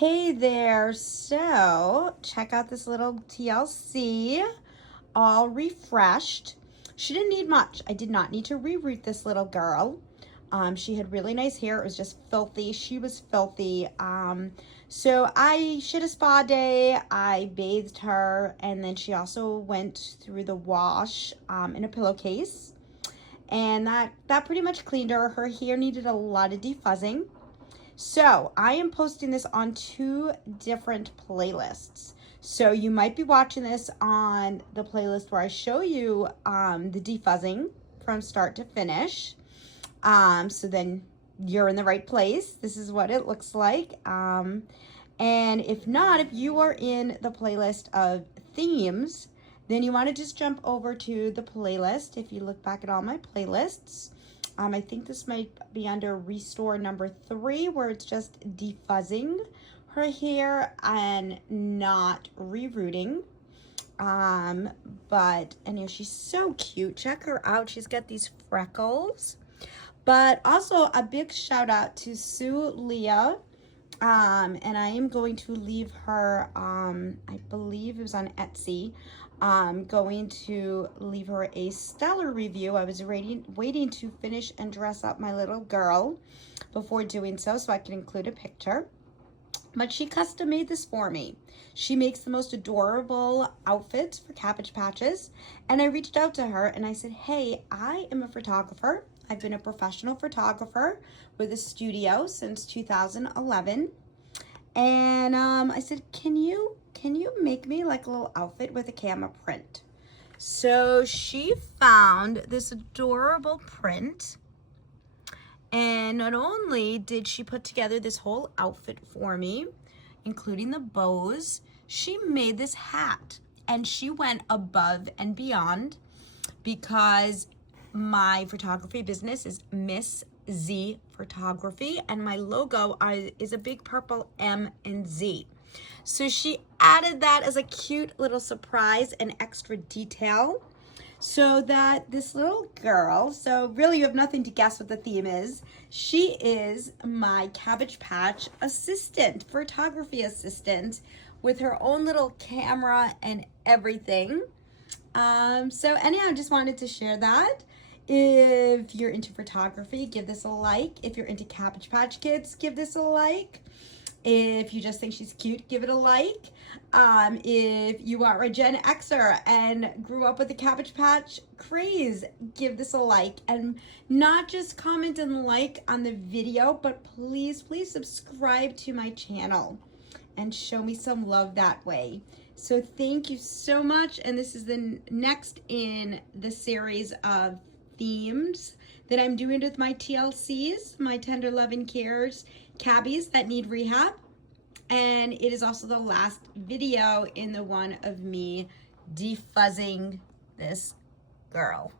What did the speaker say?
Hey there, so check out this little TLC, all refreshed. She didn't need much. I did not need to reroot this little girl. She had really nice hair. It was just filthy. She was filthy. She had a spa day. I bathed her, and then she also went through the wash in a pillowcase. And that pretty much cleaned her. Her hair needed a lot of defuzzing. So I am posting this on 2 different playlists. So you might be watching this on the playlist where I show you the defuzzing from start to finish. So then you're in the right place. This is what it looks like. And if not, if you are in the playlist of themes, then you want to just jump over to the playlist. If you look back at all my playlists, I think this might be under Restore number 3, where it's just defuzzing her hair and not rerooting. But anyway, she's so cute. Check her out. She's got these freckles. But also a big shout out to Sue Leah. And I am going to leave her, I believe it was on Etsy. Going to leave her a stellar review. I was waiting to finish and dress up my little girl before doing so I can include a picture. But she custom made this for me. She makes the most adorable outfits for Cabbage Patches. And I reached out to her and I said, hey, I am a photographer. I've been a professional photographer with a studio since 2011. And I said, can you make me like a little outfit with a camera print? So she found this adorable print, and not only did she put together this whole outfit for me, including the bows, she made this hat, and she went above and beyond, because my photography business is Miss Z Photography, and my logo is a big purple M and Z. So she added that as a cute little surprise and extra detail, so that this little girl, so really you have nothing to guess what the theme is. She is my Cabbage Patch assistant, photography assistant, with her own little camera and everything. So anyhow, I just wanted to share that. If you're into photography, give this a like. If you're into Cabbage Patch Kids, give this a like. If you just think she's cute, give it a like. If you are a Gen Xer and grew up with the Cabbage Patch craze, give this a like. And not just comment and like on the video, but please subscribe to my channel and show me some love that way. So thank you so much. And this is the next in the series of themes that I'm doing with my TLCs, my Tender Loving Cares cabbies that need rehab. And it is also the last video in the one of me defuzzing this girl.